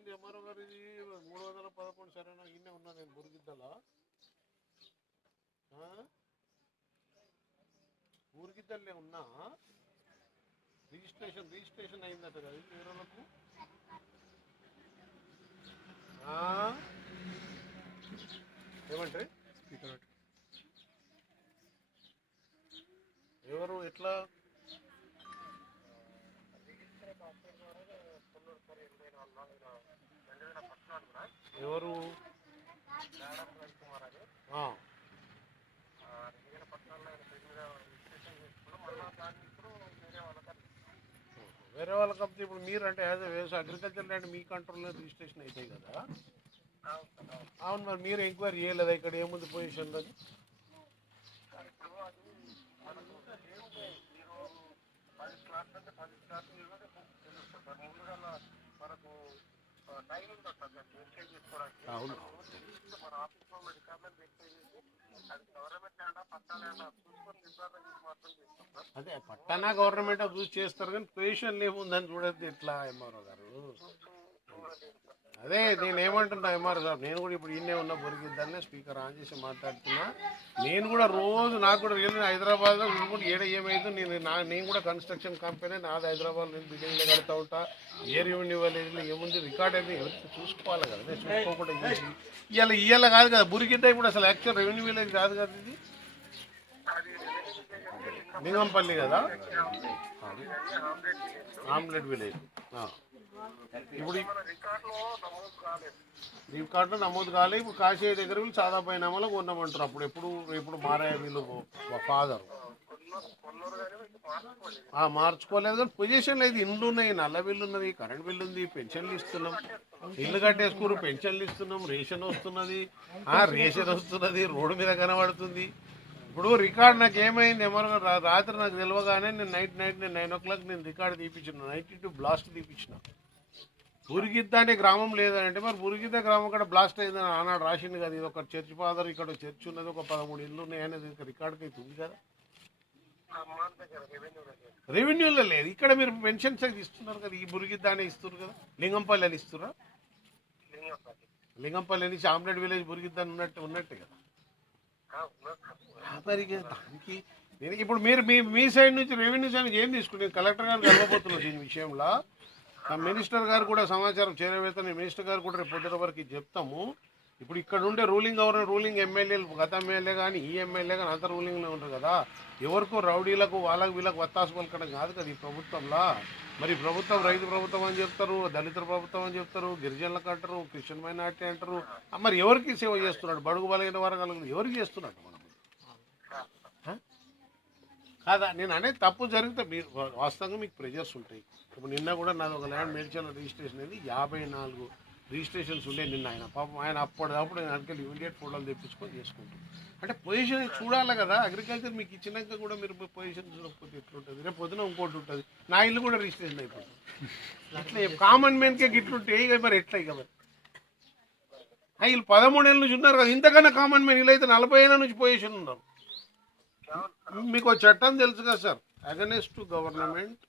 ఏంది ఎంఆర్ఓ గారు ఇది 311 సరేనా ఇన్నే ఉన్నా నేను బురిగిద్దలా బురిగిద్దలే ఉన్నా రిజిస్ట్రేషన్ అయిందట కదా వేరే వాళ్ళకు ఏమంటే ఎవరు ఎట్లా ఎవరు వేరే వాళ్ళ కంపెనీ ఇప్పుడు మీరు అంటే యాజ్ వ్యవసాయ అగ్రికల్చర్ ల్యాండ్ మీ కంట్రోల్లో రిజిస్ట్రేషన్ అవుతాయి కదా అవును మరి మీరు ఎంక్వైరీ చేయలేదా ఇక్కడ ఏముంది పొజిషన్ అది అవును అదే పట్టణ గవర్నమెంట్ చూసి చేస్తారు కానీ పొజిషన్ ఏముందని చూడద్దు ఎట్లా ఎంఆర్ఓ గారు అదే నేను ఏమంటున్నా ఎంఆర్ఓ గారు నేను కూడా ఇప్పుడు ఈయనే ఉన్నా బొరిగిద్దాన్ని స్పీకర్ ఆన్ చేసి మాట్లాడుతున్నా నేను కూడా రోజు నాకు కూడా రియల్ హైదరాబాద్లో కూడా ఏమైందో నేను కూడా కన్స్ట్రక్షన్ కంపెనీ నాది హైదరాబాద్ నేను బిల్డింగ్లో కడతా ఉంటా ఏ రెవెన్యూ విలేజ్లో ఏముంది రికార్డ్ అయితే ఎవరికి చూసుకోవాలి కదా అదే చూసుకోకుండా ఇవాళ కాదు కదా బురిగిద్ద ఇప్పుడు అసలు యాక్చువల్ రెవెన్యూ విలేజ్ కాదు కదా ఇది లింగంపల్లి కదా ఆమ్లెట్ విలేజ్ ఇప్పుడు రికార్డులో నమోదు కాలే ఇప్పుడు కాశీ దగ్గర వీళ్ళు సాదా పైనామాలో కొన్నామంటారు అప్పుడు ఎప్పుడు మారాయ వీళ్ళు ఫాదర్ మార్చుకోలేదు కానీ పొజిషన్ లేదు ఇండ్లు ఉన్నాయి నల్ల బిల్లు ఉన్నది కరెంట్ బిల్లు ఉంది పెన్షన్లు ఇస్తున్నాం ఇల్లు కట్టేసుకురు పెన్షన్లు ఇస్తున్నాం రేషన్ వస్తున్నది రోడ్డు మీద కనబడుతుంది ఇప్పుడు రికార్డ్ నాకు ఏమైంది ఏమన్నా రాత్రి నాకు తెలియగానే నేను నైట్ నేను 9 o'clock నేను రికార్డు తీపించిన 92 బ్లాస్ట్ తీపించిన బురిగిద్ద అనే గ్రామం లేదంటే మరి బురిగిద్ద గ్రామం కూడా బ్లాస్ట్ అయిందని ఆనాడు రాసింది కదా ఇది ఒక చర్చ్ ఫాదర్ ఇక్కడ చర్చ్ ఉన్నది ఒక 13 ఇళ్ళు ఉన్నాయి అనేది రికార్డుకి అయితే ఉంది కదా రెవెన్యూలో లేదు ఇక్కడ మీరు పెన్షన్స్ ఇస్తున్నారు కదా ఈ బురిగిద్ద అనే ఇస్తున్నారు కదా లింగంపల్లి అని ఇస్తున్నా లింగంపల్లి నుంచి ఆమ్లెట్ విలేజ్ బురిగిద్ద ఉన్నట్టు కదా మరి దానికి నేను ఇప్పుడు మీరు మీ సైడ్ నుంచి రెవెన్యూ సైడ్ ఏం తీసుకుంటే కలెక్టర్ గారు కలవబోతున్నారు దీని విషయంలో మినిస్టర్ గారు కూడా సమాచారం చేరవేస్తాను మినిస్టర్ గారు కూడా రేపు పొద్దున వరకు చెప్తాము ఇప్పుడు ఇక్కడ ఉండే రూలింగ్ ఎమ్మెల్యేలు గత ఎమ్మెల్యే కానీ ఈ ఎమ్మెల్యే కానీ అంత రూలింగ్లో ఉంటారు కదా ఎవరికో రౌడీలకు వీళ్ళకు వత్తాసు పలకడం కాదు కదా ఈ ప్రభుత్వంలో మరి ప్రభుత్వం రైతు ప్రభుత్వం అని చెప్తారు దళిత ప్రభుత్వం అని చెప్తారు గిరిజనులకు అంటారు క్రిస్టియన్ మైనార్టీ అంటారు మరి ఎవరికి సేవ చేస్తున్నాడు బడుగు బలైన వర్గాలకు ఎవరికి చేస్తున్నాడు మనం కాదా నేను అనేది తప్పు జరిగితే మీరు వాస్తవంగా మీకు ప్రెజర్స్ ఉంటాయి ఇప్పుడు నిన్న కూడా నాది ఒక ల్యాండ్ మేడ్చల్ రిజిస్ట్రేషన్ అనేది 54 రిజిస్ట్రేషన్స్ ఉండే నిన్న ఆయన పాపం ఆయన అప్పుడు అందుకెళ్ళి ఇమీడియట్ ఫోటోలు తెప్పించుకొని చేసుకుంటాం అంటే పొజిషన్ చూడాలి కదా అగ్రికల్చర్ మీకు ఇచ్చినాక కూడా మీరు పొజిషన్ చూడకపోతే ఎట్లుంటుంది రేపు పొద్దున ఇంకోటి ఉంటుంది నా ఇల్లు కూడా రిజిస్ట్రేషన్ అయిపోతుంది అట్లా కామన్ మ్యాన్కే గిట్లుంటే మరి ఎట్లా ఇక మరి వీళ్ళు 13 ఏళ్ళ నుంచి ఉన్నారు కదా ఇంతకన్నా కామన్ మ్యాన్ వీళ్ళు అయితే 40 ఏళ్ళ నుంచి పొజిషన్ ఉన్నారు మీకు చట్టం తెలుసు కదా సార్ అగెనెస్ట్ టు గవర్నమెంట్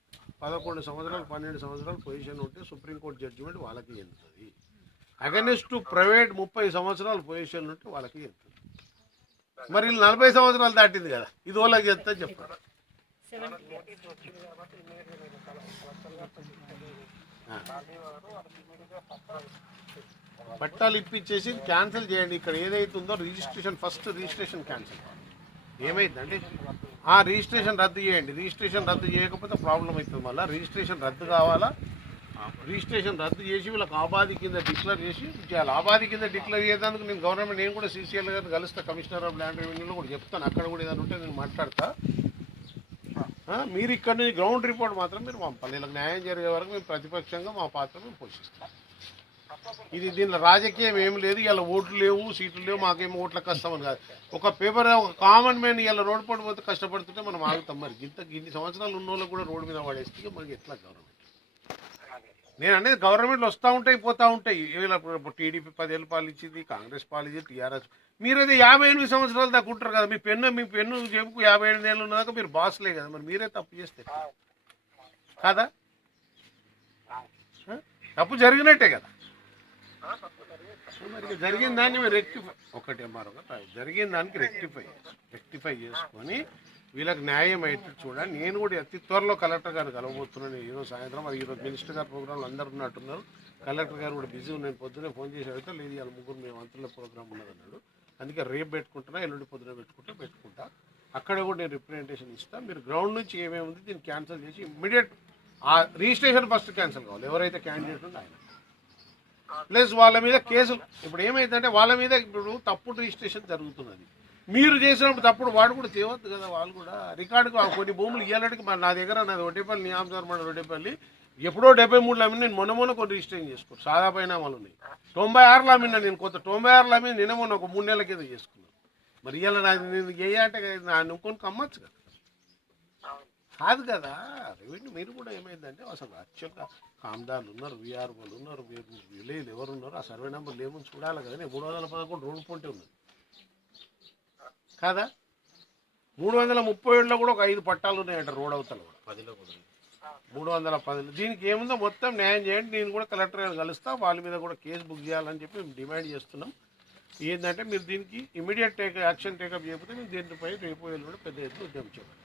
11 సంవత్సరాలు 12 సంవత్సరాలు పొజిషన్ ఉంటే సుప్రీంకోర్టు జడ్జిమెంట్ వాళ్ళకి ఎంతుంది అగెనెస్ట్ టు ప్రైవేట్ 30 సంవత్సరాలు పొజిషన్ ఉంటే వాళ్ళకి ఎంతుంది మరి వీళ్ళు 40 సంవత్సరాలు దాటింది కదా ఇది వాళ్ళకి ఎంత చెప్తారు పట్టాలు ఇప్పించేసి క్యాన్సిల్ చేయండి ఇక్కడ ఏదైతుందో ఫస్ట్ రిజిస్ట్రేషన్ క్యాన్సిల్ ఏమైందంటే ఆ రిజిస్ట్రేషన్ రద్దు చేయండి రిజిస్ట్రేషన్ రద్దు చేయకపోతే ప్రాబ్లం అవుతుంది మళ్ళీ రిజిస్ట్రేషన్ రద్దు కావాలా రిజిస్ట్రేషన్ రద్దు చేసి వీళ్ళకి ఆబాది కింద డిక్లేర్ చేసి చేయాలి ఆబాది కింద డిక్లేర్ చేసేందుకు నేను గవర్నమెంట్ నేను కూడా సీసీఎల్ గారిని కలుస్తా కమిషనర్ ఆఫ్ ల్యాండ్ రెవెన్యూలో కూడా చెప్తాను అక్కడ కూడా ఏదైనా ఉంటే నేను మాట్లాడతా మీరు ఇక్కడ నుంచి గ్రౌండ్ రిపోర్ట్ మాత్రం మీరు పంపాలి వీళ్ళకి న్యాయం జరిగే వరకు మేము ప్రతిపక్షంగా మా పాత్ర మేము పోషిస్తాం ఇది దీనిలో రాజకీయం ఏమి లేదు ఇలా ఓట్లు లేవు సీట్లు లేవు మాకేమో ఓట్ల కష్టమని కాదు ఒక పేపర్ ఒక కామన్ మ్యాన్ ఇలా రోడ్డు పడిపోతే కష్టపడుతుంటే మనం ఆగుతాం మరి ఇన్ని సంవత్సరాలు ఉన్న వాళ్ళకి కూడా రోడ్డు మీద పడేస్తే మనకి ఎట్లా గవర్నమెంట్ నేను అనేది గవర్నమెంట్లు వస్తూ ఉంటాయి పోతూ ఉంటాయి వీళ్ళ టీడీపీ 10 ఏళ్ళు పాలించింది కాంగ్రెస్ పాలించింది టీఆర్ఎస్ మీరైతే 58 సంవత్సరాలు దాకా ఉంటారు కదా మీ పెన్ను చెప్పుకు 58 ఏళ్ళు ఉన్నదాకా మీరు బాస్లే కదా మరి మీరే తప్పు చేస్తే కదా తప్పు జరిగినట్టే కదా సో మరి జరిగిన దాన్ని మీరు రెక్టిఫై ఒకటి ఎంఆర్ఓ జరిగిన దానికి రెక్టిఫై చేసుకొని వీళ్ళకి న్యాయం అయితే చూడండి. నేను కూడా అతి త్వరలో కలెక్టర్ గారిని కలవబోతున్నాను ఈరోజు సాయంత్రం. మరి ఈరోజు మినిస్టర్ గారు ప్రోగ్రాంలు అందరూ ఉన్నట్టున్నారు. కలెక్టర్ గారు కూడా బిజీ నేను పొద్దున్నే ఫోన్ చేసి అడిగితే లేదు ఇవాళ ముగ్గురు మేము మంత్రుల ప్రోగ్రామ్ ఉన్నదన్నాడు. అందుకే రేపు పెట్టుకుంటున్నా, ఎల్లుండి పొద్దున పెట్టుకుంటా. అక్కడ కూడా నేను రిప్రజెంటేషన్ ఇస్తాను. మీరు గ్రౌండ్ నుంచి ఏమేమి ఉంది దీన్ని క్యాన్సిల్ చేసి ఇమ్మీడియట్ ఆ రిజిస్ట్రేషన్ ఫస్ట్ క్యాన్సిల్ కావాలి ఎవరైతే క్యాండిడేట్ ఉందో ఆయన. ప్లస్ వాళ్ళ మీద కేసులు ఇప్పుడు ఏమైందంటే వాళ్ళ మీద ఇప్పుడు తప్పుడు రిజిస్ట్రేషన్ జరుగుతున్నది. మీరు చేసినప్పుడు తప్పుడు వాడు కూడా చేయవద్దు కదా. వాళ్ళు కూడా రికార్డుకు కొన్ని భూములు ఇవ్వాలకి మరి నా దగ్గర నాది ఒడ్డేపల్లి నియామకవర్గం ఒడ్డేపల్లి ఎప్పుడో 73లో అమ్మిన నేను మొన్న కొన్ని రిజిస్ట్రేషన్ చేసుకోను. సాదా పరిణామాలు ఉన్నాయి. 96లో అమ్మినా నేను కొత్త 96లో అమ్మిన నిన్న మొన్న ఒక 3 నెలల కింద చేసుకున్నాను. మరి ఇలా నాది నేను చేయాలంటే నువ్వు అమ్మచ్చు కదా. కాదు కదా రెవెన్యూ మీరు కూడా ఏమైందంటే అసలు యాక్చువల్గా కామ్దార్లు ఉన్నారు, విఆర్ఓలు ఉన్నారు, మీరు విలేజ్ ఎవరు ఉన్నారు, ఆ సర్వే నెంబర్లు ఏమని చూడాలి కదా. 311 రోడ్డు పొంటే ఉన్నది కాదా. 337లో కూడా ఒక 5 పట్టాలు ఉన్నాయంట రోడ్ అవతల కూడా 10లో కూడా 310. దీనికి ఏముందో మొత్తం న్యాయం చేయండి. నేను కూడా కలెక్టర్ గారు కలుస్తా. వాళ్ళ మీద కూడా కేసు బుక్ చేయాలని చెప్పి మేము డిమాండ్ చేస్తున్నాం. ఏంటంటే మీరు దీనికి ఇమీడియట్ యాక్షన్ టేకప్ చేయకపోతే మేము దీనిపై రేపు కూడా పెద్ద ఎత్తున ఉద్యమం చేయాలి.